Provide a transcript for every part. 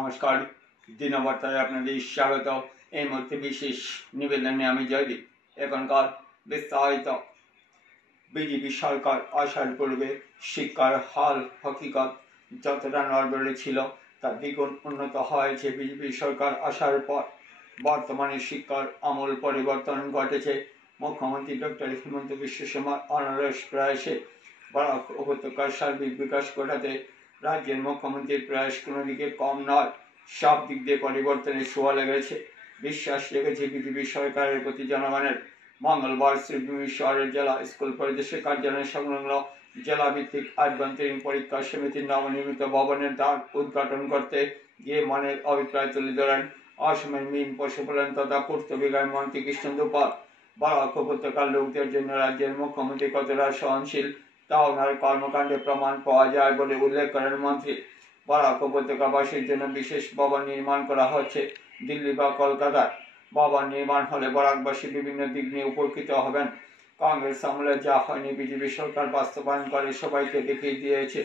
নমস্কার, দিনবার্তায় আপনাদের স্বাগত। এই মুহূর্তে বিশেষ নিবেদন নিয়ে আমি জয়দীপ। এখনকার বিস্তারিত। বিজেপি সরকার আসার পূর্বে শিক্ষার হাল হকিকত যতটা নড়বড়ে ছিল তার দ্বিগুণ উন্নত হয়েছে বিজেপি সরকার আসার পর। বর্তমানে শিক্ষার আমূল পরিবর্তন ঘটেছে। মুখ্যমন্ত্রী ডক্টর হিমন্ত বিশ্ব শর্মার অনারস প্রয়াসে বরাক উপত্যকার সার্বিক বিকাশ ঘটাতে রাজ্যের মুখ্যমন্ত্রীর প্রয়াস কোনো দিকে কম নয়। সব দিক দিয়ে পরিবর্তনের ছোঁয়া লেগেছে। বিশ্বাস লেগেছে বিজেপি সরকারের প্রতি জনগণের। মঙ্গলবার শ্রীভূমি শহরের জেলা স্কুল পরিদর্শক কার্যালয় সংলগ্ন জেলা ভিত্তিক আভ্যন্তরীণ পরীক্ষা সমিতির নবনির্মিত ভবনের দ্বার উদ্ঘাটন করতে গিয়ে মনের অভিপ্রায় তুলে ধরেন অসমের মীন পশুপালন তথা পূর্ত বিভাগ মন্ত্রী কৃষ্ণেন্দু পাল। বরাক উপত্যকার লোকদের জন্য রাজ্যের মুখ্যমন্ত্রী কতটা সহনশীল তা ওনার কর্মকাণ্ডে প্রমাণ পাওয়া যায় বলে উল্লেখ করেন মন্ত্রী। বরাক উপত্যকাবাসীর জন্য বিশেষ ভবন নির্মাণ করা হচ্ছে দিল্লি বা কলকাতায়। ভবন নির্মাণ হলে বরাকবাসী বিভিন্ন দিক নিয়ে উপকৃত হবেন। কংগ্রেস আমলে যা হয়নি বিজেপি সরকার বাস্তবায়ন করে সবাইকে দেখিয়ে দিয়েছে।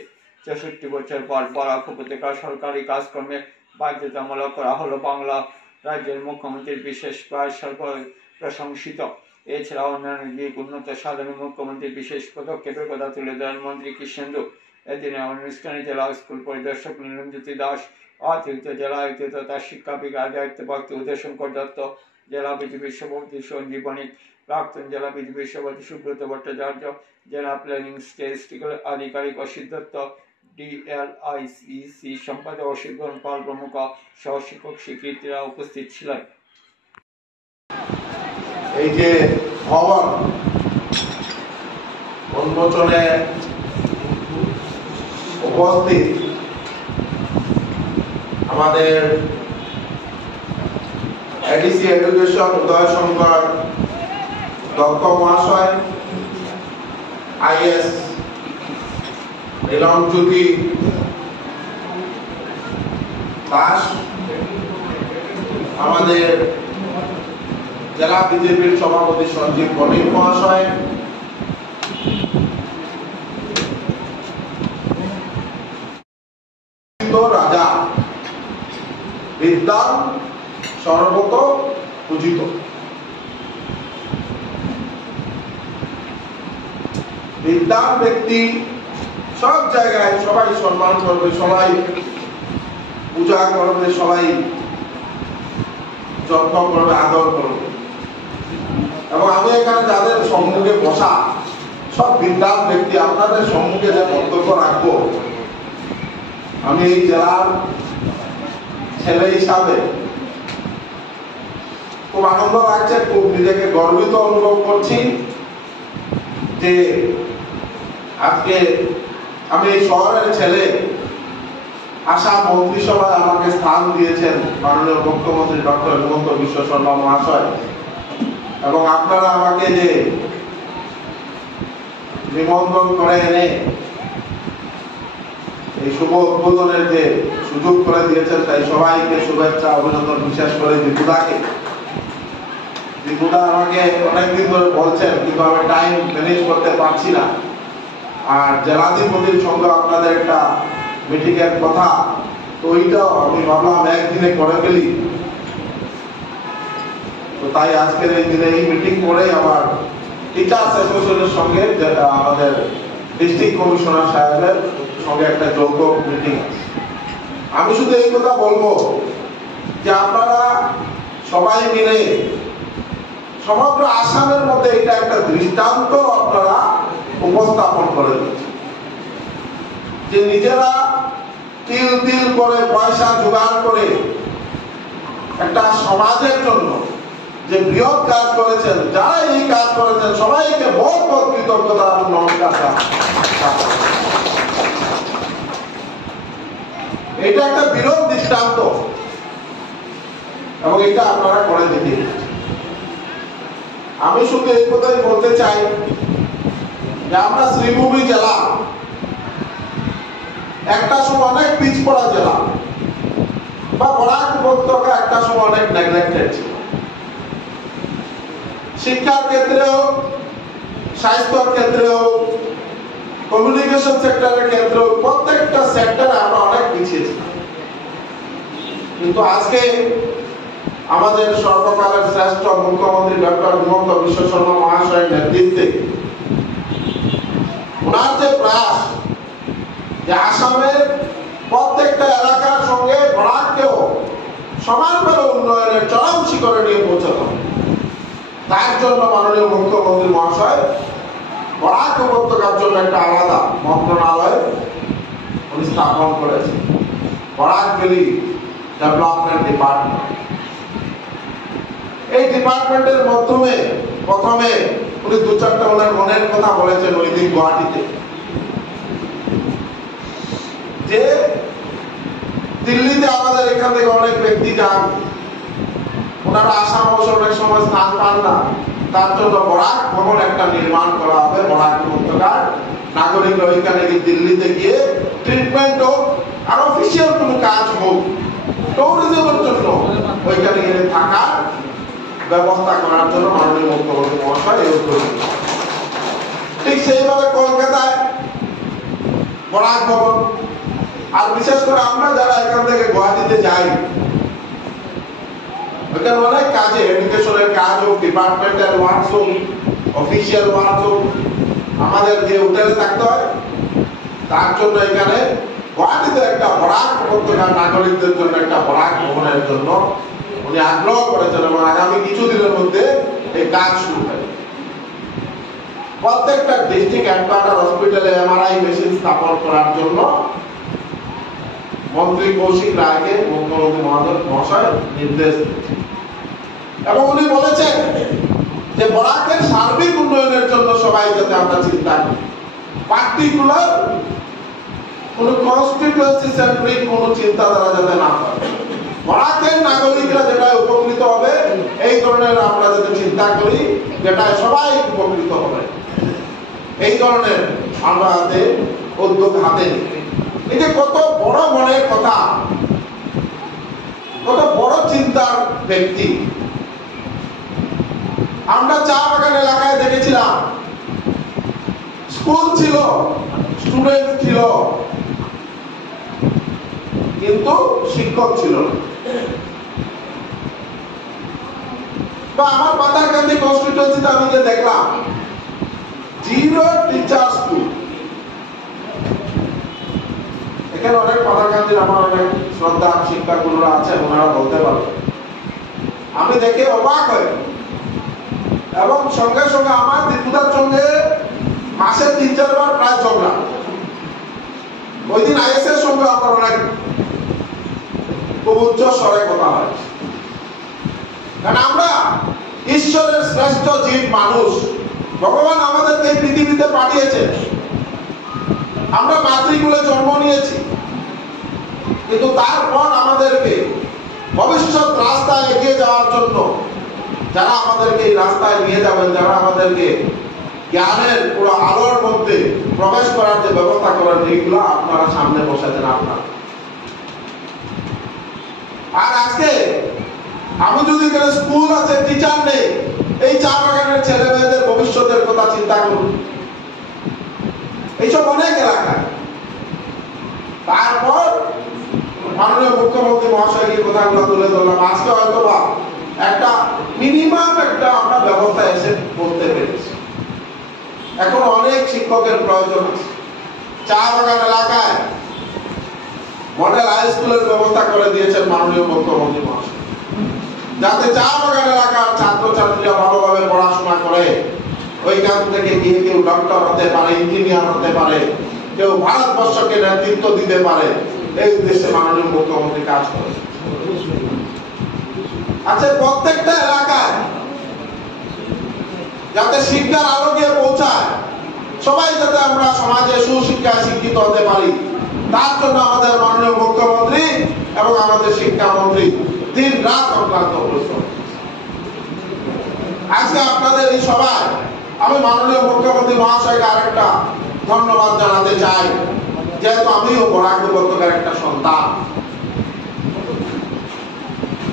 64 বছর পর বরাক উপত্যকা সরকারি কাজকর্মে বাধ্যতামূলক করা হলো বাংলা। রাজ্যের মুখ্যমন্ত্রীর বিশেষ প্রয়াস প্রশংসিত। এছাড়াও অন্যান্য দিক উন্নত সাধনে মুখ্যমন্ত্রীর বিশেষ পদক্ষেপের কথা তুলে ধরেন মন্ত্রী কৃষ্ণেন্দু। এদিনে অনুষ্ঠানে জেলা স্কুল পরিদর্শক নীলজ্যোতি দাস, অতিরিক্ত জেলা আয়ুক্ত তথা শিক্ষা বিকাশ দায়িত্বপ্রাপ্ত উদয়শঙ্কর দত্ত, জেলা বিজেপির সভাপতি সঞ্জীব বণিক, প্রাক্তন জেলা বিজেপির সভাপতি সুব্রত ভট্টাচার্য, জেলা প্ল্যানিং স্ট্যাটিস্টিক্যাল আধিকারিক অসিত দত্ত, ডিএলআইসিসি সম্পাদক অসিত পাল প্রমুখ সহ শিক্ষক শিক্ষিতরা উপস্থিত ছিলেন। এই যে ভবন উন্মোচনে উপস্থিত আমাদের এডিসি এডুকেশন উদয়শঙ্কর দত্ত মহাশয়, আইএস নীলজ্যোতি দাস, আমাদের জেলা বিজেপির সভাপতি সঞ্জীব বণিক মহাশয়, রাজা বিদ্যান সর্বত পূজিত। বিদ্যান ব্যক্তি সব জায়গায় সবাই সম্মান করবে, সবাই পূজা করবে, সবাই যত্ন করবে, আদর করবে। এবং আমি এখানে যাদের সম্মুখে বসা সব বিদ্যান ব্যক্তি, আপনাদের সম্মুখে যে বক্তব্য রাখবো, আমি এই জেলার ছেলে হিসাবে খুব আনন্দ লাগছে, খুব নিজেকে গর্বিত অনুভব করছি যে আজকে আমি এই শহরের ছেলে, আসাম মন্ত্রিসভায় আমাকে স্থান দিয়েছেন মাননীয় মুখ্যমন্ত্রী ডক্টর হিমন্ত বিশ্ব শর্মা মহাশয়। এবং আপনারা আমাকে যে নিমন্ত্রণ করে এনে এই শুভ উদ্বোধনের যে সুযোগ করে দিয়েছেন, তাই সবাইকে শুভেচ্ছা অভিনন্দন। বিশেষ করে দীপুদাকে, দীপুদা আমাকে অনেকদিন ধরে বলছেন কিন্তু আমি টাইম ম্যানেজ করতে পারছি না। আর জেলাধিপতির সঙ্গে আপনাদের একটা মিটিং এর কথা, তো ওইটাও আমি ভাবলাম একদিনে করে ফেলি। তো তাই আজকের এই দিনে এই মিটিং করে আমার টিচার্স অ্যাসোসিয়েশনের সঙ্গে আমাদের ডিস্ট্রিক্ট কমিশনার সাহেবের সঙ্গে একটা যৌথ মিটিং আছে। আমি শুধু এই কথা বলবো যে আপনারা সবাই মিলে সমগ্র আসামের মধ্যে এটা একটা দৃষ্টান্ত আপনারা উপস্থাপন করে দিচ্ছেন যে নিজেরা তিল তিল করে পয়সা জোগাড় করে একটা সমাজের জন্য যে বৃহৎ কাজ করেছেন। যারা এই কাজ করেছেন সবাইকে বহুত বহুত কৃতজ্ঞতা এবং নমস্কার। এটা একটা বিরল দৃষ্টান্ত এবং এটা আপনারা করে দিতে। আমি শুধু এই কথাই বলতে চাই যে আমরা শ্রীভূমি জেলা একটা সময় অনেক পিছপড়া জেলা, বা বরাক উপত্যকা একটা সময় অনেক নেগলেক্টেড ছিল। শিক্ষার ক্ষেত্রে হোক, স্বাস্থ্যের ক্ষেত্রে হোক, কমিউনিকেশন সেক্টরের ক্ষেত্রে হোক, প্রত্যেকটা সেক্টরে আমরা অনেক পিছিয়ে ছিলাম। কিন্তু আজকে আমাদের সর্বকালের শ্রেষ্ঠ মুখ্যমন্ত্রী ডক্টর হিমন্ত বিশ্ব শর্মা মহাশয়ের নেতৃত্বে ওনার যে প্রয়াস যে আসামের প্রত্যেকটা এলাকার সঙ্গে বরাককেও সমানভাবে উন্নয়নের চরম শিখরে নিয়ে পৌঁছাতে হবে, তার জন্য মাননীয় মুখ্যমন্ত্রী মহাশয় বরাক উপত্যকার জন্য একটা আলাদা মন্ত্রণালয় উনি স্থাপন করেছেন, বরাক ভ্যালি ডেভেলপমেন্ট ডিপার্টমেন্ট। এই ডিপার্টমেন্টের মাধ্যমে প্রথমে উনি দু চারটা ওনার মনের কথা বলেছেন ওই দিন গুয়াহাটিতে, যে দিল্লিতে আমাদের এখান থেকে অনেক ব্যক্তি যান, ওনারা আসাম অবশ্য অনেক সময় স্থান পান না, তার জন্য বরাক ভবন একটা নির্মাণ করা হবে বরাক উপত্যকার নাগরিকরা ওইখানে দিল্লিতে গিয়ে ট্রিটমেন্ট হোক আর অফিসিয়াল কোনো কাজ হোক, ট্যুরিজমের জন্য ওইখানে গিয়ে থাকার ব্যবস্থা করার জন্য মাননীয় মুখ্যমন্ত্রী মহাশয় এই উদ্যোগ। ঠিক সেইভাবে কলকাতায় বরাক ভবন, আর বিশেষ করে আমরা যারা এখান থেকে গুয়াহাটিতে যাই, ওইখানে অনেক কাজে এডুকেশনের কাজ হোক, ডিপার্টমেন্টাল ওয়ার্কস হোক, অফিসিয়াল ওয়ার্কস হোক, আমাদের যে হোটেলে থাকতে হয় তার জন্য এখানে গুয়াহাটিতে একটা বরাক উপত্যকার নাগরিকদের জন্য একটা বরাক ভবনের জন্য উনি আগ্রহ করেছেন এবং আগামী কিছুদিনের মধ্যে এই কাজ শুরু হবে। প্রত্যেকটা ডিস্ট্রিক্ট হেডকোয়ার্টার হসপিটালে এমআরআই মেশিন স্থাপন করার জন্য মন্ত্রী কৌশিক রায়কে মুখ্যমন্ত্রী মহাশয় নির্দেশ দিয়েছেন এবং উনি বলেছেন যে বরাকের সার্বিক উন্নয়নের জন্য সবাই যাতে আমরা চিন্তা করি, পার্টিকুলার কোন কনস্টিটিউয়েন্সি সেন্ট্রিক কোন চিন্তাধারা যাতে না হয়, বরাকের নাগরিকরা যেটা উপকৃত হবে এই ধরনের আমরা যাতে চিন্তা করি যেটা সবাই উপকৃত হবে, এই ধরনের আমরা উদ্যোগ হাতে নিই। এই যে কত বড় মনের কথা, কত বড় চিন্তার ব্যক্তি। আমরা চা বাগান এলাকায় দেখেছিলাম স্কুল ছিল, স্টুডেন্ট ছিল, কিন্তু শিক্ষক ছিল না। বা আমার পাতারকান্দি কনস্টিটিউয়েন্সিতে আমি যে দেখলাম জিরো টিচার স্কুল। এখানে অনেক পাতারকান্দির আমার অনেক শ্রদ্ধা শিক্ষাগুরুরা আছেন, ওনারা বলতে পারবেন। আমি দেখে অবাক হই এবং সঙ্গে সঙ্গে আমার দীপুদার সঙ্গে মাসে ৩-৪ বার প্রায় ঝগড়া। ওই দিন আইএসএর সঙ্গে আমার অনেক খুব উচ্চ স্বরে কথা হয়, কারণ আমরা ঈশ্বরের শ্রেষ্ঠ জীব মানুষ, ভগবান আমাদেরকে এই পৃথিবীতে পাঠিয়েছে, আমরা মাতৃকুলে জন্ম নিয়েছি, কিন্তু তারপর আমাদেরকে ভবিষ্যৎ রাস্তায় এগিয়ে যাওয়ার জন্য যারা আমাদেরকে এই রাস্তায় নিয়ে যাবেন, যারা আমাদেরকে জ্ঞানের পুরো আলোর মধ্যে প্রবেশ করার যে ব্যবস্থা করেন, এইগুলো আপনারা সামনে বসেছেন আপনারা। আর আজকে আমি যদি এখানে স্কুল আছে, টিচার নেই, এই চা বাগানের ছেলে মেয়েদের ভবিষ্যতের কথা চিন্তা করুন। এইসব অনেক এলাকায়। তারপর মাননীয় মুখ্যমন্ত্রী মহাশয়কে কথাগুলো তুলে ধরলাম। আজকে হয়তো বা একটা মিনিমাম একটা আমরা ব্যবস্থা এসে করতে পেরেছি। এখন অনেক শিক্ষকের প্রয়োজন আছে। চা বাগান এলাকায় মডেল হাই স্কুলের ব্যবস্থা করে দিয়েছেন মাননীয় মুখ্যমন্ত্রী মহাশয়, যাতে চা বাগান এলাকার ছাত্রছাত্রীরা ভালোভাবে পড়াশোনা করে ওইখান থেকে গিয়ে কেউ ডক্টর হতে পারে, ইঞ্জিনিয়ার হতে পারে, কেউ ভারতবর্ষকে নেতৃত্ব দিতে পারে, এই উদ্দেশ্যে মাননীয় মুখ্যমন্ত্রী কাজ করে। আচ্ছা, প্রত্যেকটা এলাকায় যাতে শিক্ষার আলো গিয়ে পৌঁছায়, সবাই যাতে আমরা সমাজে সুশিক্ষায় শিক্ষিত হতে পারি, তার জন্য আমাদের মাননীয় মুখ্যমন্ত্রী এবং আমাদের শিক্ষামন্ত্রী দিন রাত অক্লান্ত পরিশ্রম। আজকে আপনাদের এই সভায় আমি মাননীয় মুখ্যমন্ত্রী মহাশয়কে আরেকটা ধন্যবাদ জানাতে চাই, যেহেতু আমিও বরাক উপত্যকার একটা সন্তান।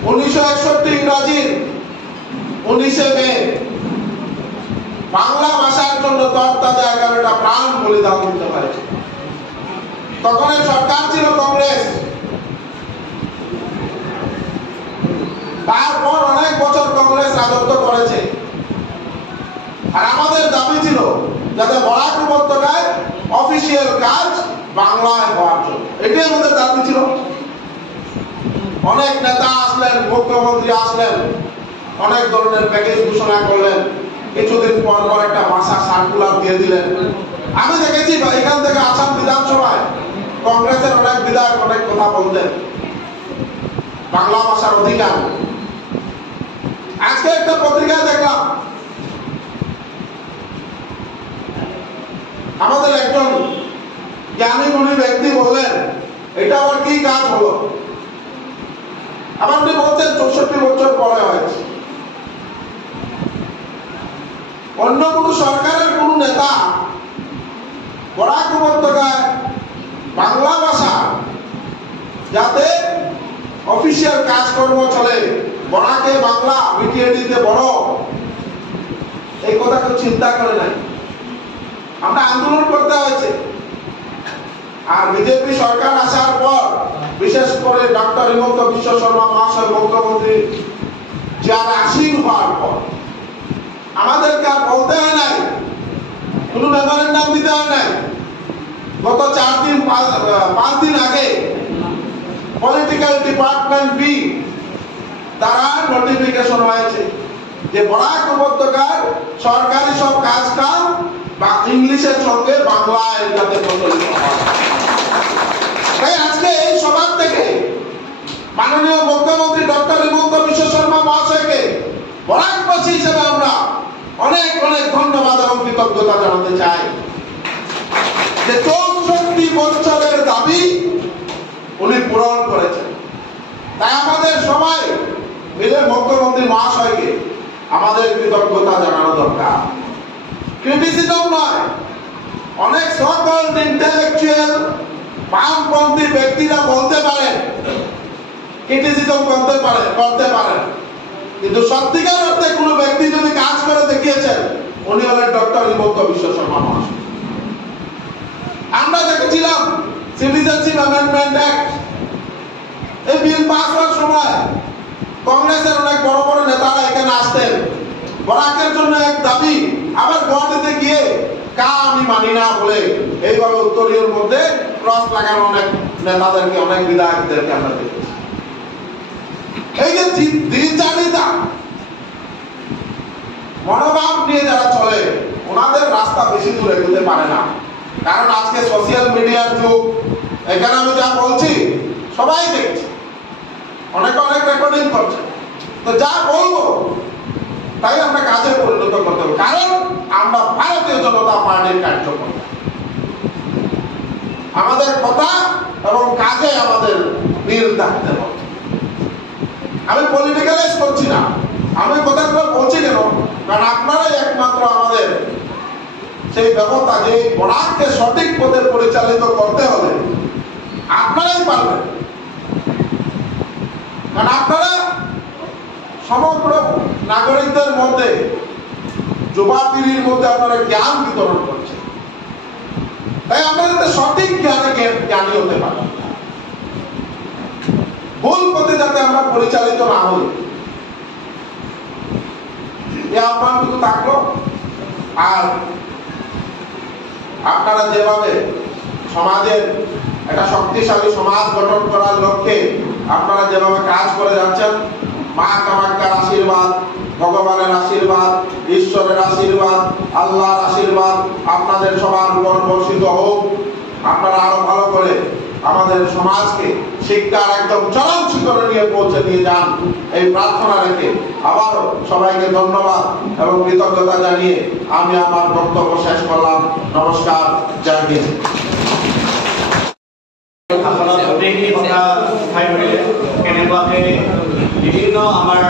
1961 ইংরাজির 19 মে বাংলা ভাষার জন্য তরতাজা 11টা প্রাণ বলিদান দিতে হয়েছে। তখন সরকার ছিল কংগ্রেস, তারপর অনেক বছর কংগ্রেস রাজত্ব করেছে। আর আমাদের দাবি ছিল যাতে বরাক উপত্যকায় অফিসিয়াল কাজ বাংলায় হওয়ার জন্য, এটাই আমাদের দাবি ছিল। অনেক নেতা আসলেন, মুখ্যমন্ত্রী আসলেন, অনেক ধরনের প্যাকেজ ঘোষণা করলেন, কিছুদিন পর পর একটা ভাষা সার্কুলার দিয়ে দিলেন। আমি দেখেছি এখান থেকে আসাম বিধানসভায় কংগ্রেসের অনেক বিধায়ক অনেক কথা বলতেন বাংলা ভাষার অধিকার। আজকে একটা পত্রিকায় দেখলাম আমাদের একজন জ্ঞানী গুণী ব্যক্তি বললেন এটা আবার কি কাজ হলো। আপনি বলছেন 64 বছর পরে হয়েছে। অন্য কোন সরকারের কোন নেতা বরাক উপত্যকায় বাংলা ভাষা যাতে অফিসিয়াল কাজকর্ম চলে, বরাকে বাংলা বিটিএডিতে বড়, এই কথা কেউ চিন্তা করে নাই। আমরা আন্দোলন করতে হয়েছে। আর বিজেপি সরকার আসার পর বিশেষ করে ডক্টর হিমন্ত বিশ্ব শর্মা মহাশয় মুখ্যমন্ত্রী যার আসীন হওয়ার পর আমাদেরকে আর বলতে হয় নাই, কোনো মেমোরেন্ডাম দিতে হয় নাই। গত 5 দিন আগে পলিটিক্যাল ডিপার্টমেন্ট বি দ্বারা নোটিফিকেশন হয়েছে যে বরাক উপত্যকার সরকারি সব কাজকাম ইংলিশের সঙ্গে বাংলায় যাতে প্রচলিত হয়। তাই আজকে এই সভা থেকে মাননীয় মুখ্যমন্ত্রী ডক্টর হিমন্ত বিশ্ব শর্মা মহাশয়কে বরাকবাসী হিসেবে আমরা অনেক অনেক ধন্যবাদ এবং কৃতজ্ঞতা জানাতে চাই যে 64 বছরের দাবি উনি পূরণ করেছেন। তাই আমাদের সবাই মিলে মুখ্যমন্ত্রী মহাশয়কে আমাদের কৃতজ্ঞতা জানানো দরকার। ক্রিটিসিজম নয়, অনেক সকল ইন্টেলেকচুয়াল বামপন্থী ব্যক্তিরা বলতে পারেন, ক্রিটিসিজম করতে পারেন, কিন্তু সত্যিকার অর্থে কোনো ব্যক্তি যদি কাজ করে দেখিয়েছেন উনি হলেন ডক্টর হিমন্ত বিশ্ব শর্মা মহাশয়। আমরা দেখেছিলাম সিটিজেনশিপ অ্যামেন্ডমেন্ট অ্যাক্ট, এই বিল পাস হওয়ার সময় কংগ্রেসের অনেক বড় বড় নেতারা এখানে আসতেন, বরাকের জন্য এক দাবি, আবার গুয়াহাটিতে গিয়ে আমি মানি না বলে এইভাবে উত্তরীয়র মধ্যে ক্রস লাগানো অনেক নেতাদেরকে, অনেক বিধায়কদেরকে আমরা দেখেছি। এই যে দ্বিচারিতা মনোভাব নিয়ে যারা চলে ওনাদের রাস্তা বেশি দূর এগোতে পারে না। কারণ আজকে সোশ্যাল মিডিয়ার যুগ, এখানে আমি যা বলছি সবাই দেখছে, অনেকে অনেক রেকর্ডিং করছে, তো যা বলবো তাই আমরা কাজে পরিণত করতে হবে। কারণ আমরা ভারতীয় জনতা পার্টির কার্যকর্তা, আমাদের কথা এবং কাজে আমাদের মিল থাকতে হবে। আমি পলিটিক্যালাইজ করছি না, আমি কথাগুলো বলছি কেন, কারণ আপনারাই একমাত্র আমাদের সেই ব্যবস্থা যে বরাককে সঠিক পথে পরিচালিত করতে হবে আপনারাই পারবেন। কারণ আপনারা সমগ্র নাগরিকদের মধ্যে, যুবাপিঢ়ির মধ্যে আপনারা জ্ঞান বিতরণ করছেন, তাই আমাদের সঠিক জ্ঞানী হতে পারে, ভুল পথে যাতে আমরা পরিচালিত না হই, এ আহ্বান কিন্তু থাকলো। আর আপনারা যেভাবে সমাজের একটা শক্তিশালী সমাজ গঠন করার লক্ষ্যে আপনারা যেভাবে কাজ করে যাচ্ছেন, মা কামাখ্যার আশীর্বাদ, ভগবানের আশীর্বাদ, ঈশ্বরের আশীর্বাদ, আল্লাহর আশীর্বাদ আপনাদের সবার উপর বর্ষিত হোক। আপনারা আরো ভালো করে আমাদের সমাজকে শিক্ষার একদম চরম শিখরে নিয়ে পৌঁছে দিয়ে যান, এই প্রার্থনা রেখে আবার সবাইকে ধন্যবাদ এবং কৃতজ্ঞতা জানিয়ে আমি আমার বক্তব্য শেষ করলাম। নমস্কার, জয় হিন্দ। গোটেইখিনি কথা উঠাই ধৰিলে কেনেকুৱাকে বিভিন্ন আমাৰ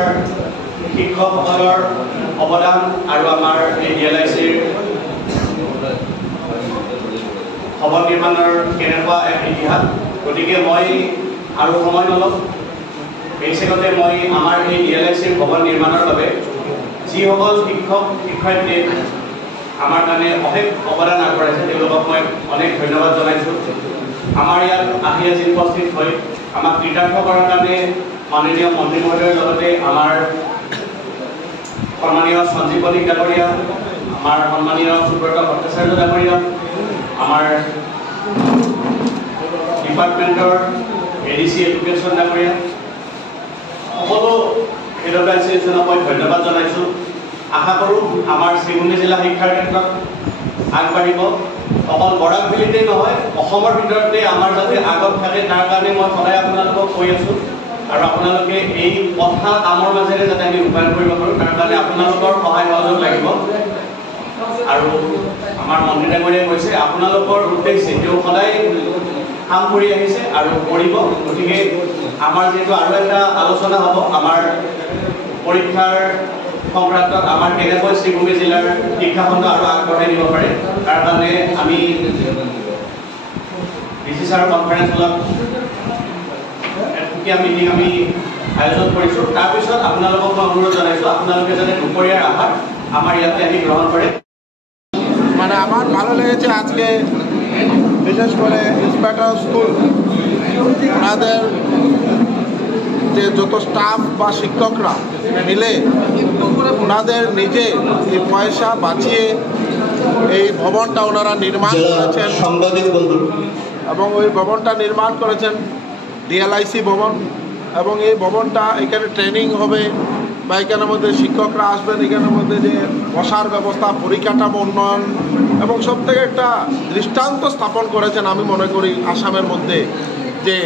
শিক্ষকসকলৰ অৱদান আৰু আমাৰ এই DLICৰ ভৱন নিৰ্মাণৰ কেনেকুৱা এক ইতিহাস। গতিকে মই আৰু সময় নলওঁ, এই চেগতে মই আমাৰ এই DLICৰ ভৱন নিৰ্মাণৰ বাবে যিসকল শিক্ষক শিক্ষয়িত্ৰী আমাৰ কাৰণে অশেষ অৱদান আগবঢ়াইছে তেওঁলোকক মই অনেক ধন্যবাদ জনাইছোঁ। আমাৰ ইয়াত আহি আজি উপস্থিত হৈ আমাক কৃতাৰ্থ কৰাৰ কাৰণে মাননীয় মন্ত্ৰী মহোদয়ৰ লগতে আমাৰ সন্মানীয় সঞ্জীৱ বণিক ডাঙৰীয়া, আমাৰ সন্মানীয় সুব্ৰত ভট্টাচাৰ্য ডাঙৰীয়া, আমাৰ ডিপাৰ্টমেণ্টৰ ADC এডুকেশ্যন ডাঙৰীয়া, সকলো এডুকেশ্যনক মই ধন্যবাদ জনাইছোঁ। আশা কৰোঁ আমাৰ শ্ৰীভূমি জিলা শিক্ষাৰ ক্ষেত্ৰত আগবাঢ়িব। অকল বৰাক ভেলীতেই নহয়, অসমৰ ভিতৰতে আমাৰ যাতে আগত থাকে তাৰ কাৰণে মই সদায় আপোনালোকক কৈ আছোঁ। আৰু আপোনালোকে এই কথা কামৰ মাজেৰে যাতে আমি ৰূপায়ণ কৰিব পাৰোঁ তাৰ কাৰণে আপোনালোকৰ সহায় সহযোগ লাগিব। আৰু আমাৰ মন্ত্ৰী ডাঙৰীয়াই কৈছে আপোনালোকৰ উদ্দেশ্যে তেওঁ সদায় কাম কৰি আহিছে আৰু কৰিব। গতিকে আমাৰ যিহেতু আৰু এটা আলোচনা হ'ব আমাৰ পৰীক্ষাৰ সংক্ৰান্তত আমাৰ কেনেকৈ শ্ৰীভূমি জিলাৰ শিক্ষাখণ্ড আৰু আগবঢ়াই নিব পাৰে তাৰ কাৰণে আমি ডিচি ছাৰৰ কনফাৰেন্স হলত সুকীয়া মিটিং আমি আয়োজন কৰিছোঁ। তাৰপিছত আপোনালোকক মই অনুৰোধ জনাইছোঁ আপোনালোকে যাতে দুপৰীয়াৰ আহাৰ আমার ইয়াতে আহি গ্রহণ করে। মানে আমার ভালো লেগেছে আজকে বিশেষ করে ইন্সপেক্টর স্কুল ওনাদের যে যত স্টাফ বা শিক্ষকরা মিলে ওনাদের নিজে এই পয়সা বাঁচিয়ে এই ভবনটা ওনারা নির্মাণ করেছেন এবং ওই ভবনটা নির্মাণ করেছেন DLIC ভবন। এবং এই ভবনটা এখানে ট্রেনিং হবে বা এখানের মধ্যে শিক্ষকরা আসবেন, এখানের মধ্যে যে বসার ব্যবস্থা, পরিকাঠামো উন্নয়ন এবং সব থেকে একটা দৃষ্টান্ত স্থাপন করেছেন আমি মনে করি আসামের মধ্যে, যে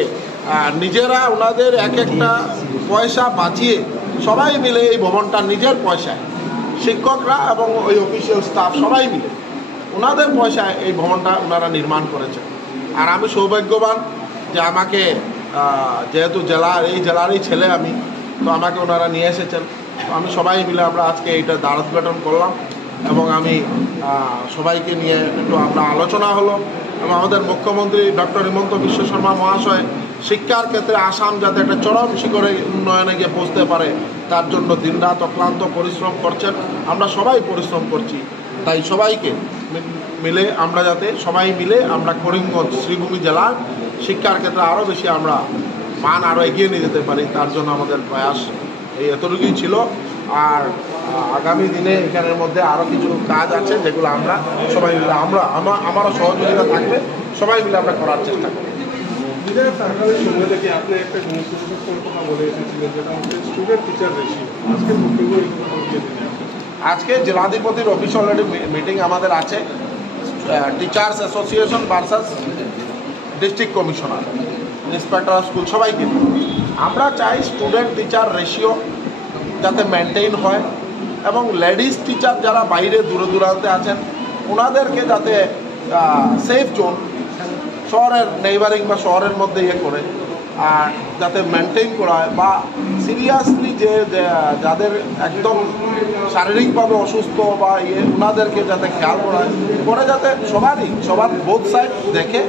নিজেরা ওনাদের এক একটা পয়সা বাঁচিয়ে সবাই মিলে এই ভবনটা নিজের পয়সায়, শিক্ষকরা এবং ওই অফিসিয়াল স্টাফ সবাই মিলে ওনাদের পয়সায় এই ভবনটা ওনারা নির্মাণ করেছেন। আর আমি সৌভাগ্যবান যে আমাকে যেহেতু এই জেলারই ছেলে আমি, তো আমাকে ওনারা নিয়ে এসেছেন। তো আমি সবাই মিলে আমরা আজকে এইটা দ্বার উদ্ঘাটন করলাম এবং আমি সবাইকে নিয়ে একটু আমরা আলোচনা হলো এবং আমাদের মুখ্যমন্ত্রী ডক্টর হিমন্ত বিশ্ব শর্মা মহাশয় শিক্ষার ক্ষেত্রে আসাম যাতে একটা চরম শিখরে উন্নয়নে গিয়ে পৌঁছতে পারে তার জন্য দিনরাত অক্লান্ত পরিশ্রম করছেন। আমরা সবাই পরিশ্রম করছি, তাই সবাইকে মিলে আমরা যাতে সবাই মিলে আমরা করিমগঞ্জ শ্রীভূমি জেলার শিক্ষার ক্ষেত্রে আরও বেশি আমরা মান আরও এগিয়ে নিয়ে যেতে পারি, তার জন্য আমাদের প্রয়াস এই এতটুকুই ছিল। আর আগামী দিনে এখানের মধ্যে আরও কিছু কাজ আছে যেগুলো আমরা সবাই মিলে আমারও সহযোগিতা থাকবে, সবাই মিলে আমরা করার চেষ্টা করি। সরকারের সঙ্গে থেকে আপনি একটা গুরুত্বপূর্ণ কথা বলে এসেছিলেন, যেটা হচ্ছে স্টুডেন্ট টিচার রেশিও। আজকে জেলাধিপতির অফিস অলরেডি মিটিং আমাদের আছে, teachers association versus district commissioner, inspector school সবাইকে আমরা চাই স্টুডেন্ট টিচার রেশিও যাতে মেনটেন হয় এবং লেডিস টিচার যারা বাইরে দূরে দূরান্তে আছেন ওনাদেরকে যাতে সেফ জোন শহরের নেইবারিং বা শহরের মধ্যে করে আর যাতে মেনটেন করা হয়, বা সিরিয়াসলি যে যাদের একদম শারীরিকভাবে অসুস্থ বা ওনাদেরকে যাতে খেয়াল করা হয়, পরে যাতে সবার বোথ সাইড দেখে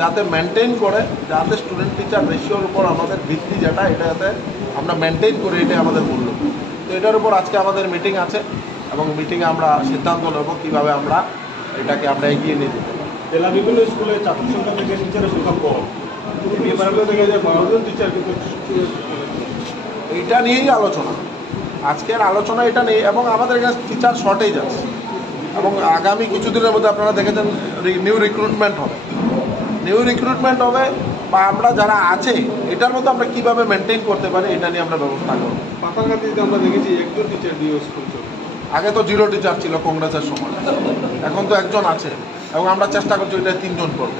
যাতে মেনটেন করে, যাতে স্টুডেন্ট টিচার রেশিওর উপর আমাদের ভিত্তি যেটা এটা যাতে আমরা মেনটেন করি, এটাই আমাদের মূল্য। তো এটার উপর আজকে আমাদের মিটিং আছে এবং মিটিংয়ে আমরা সিদ্ধান্ত নেব কীভাবে আমরা এটাকে আমরা এগিয়ে নিয়ে যেতে পারি। জেলা বিভিন্ন স্কুলে ছাত্র সংখ্যা থেকে টিচারের সংখ্যা কম, থেকে যে 12 জন টিচার কিন্তু এইটা নিয়েই আলোচনা, আজকের আলোচনা এটা নেই এবং আমাদের কাছে টিচার শর্টেজ আছে এবং আগামী কিছুদিনের মধ্যে আপনারা দেখেছেন নিউ রিক্রুটমেন্ট হবে বা আমরা যারা আছে এটার মধ্যে আমরা কীভাবে মেনটেন করতে পারি এটা নিয়ে আমরা ব্যবস্থা করব। পাতালঘাটিতে আমরা দেখেছি একজন টিচার দিয়ে স্কুল চলে, আগে তো 0 টিচার ছিল কংগ্রেসের সময়, এখন তো একজন আছে এবং আমরা চেষ্টা করছি এটা 3 জন করবো।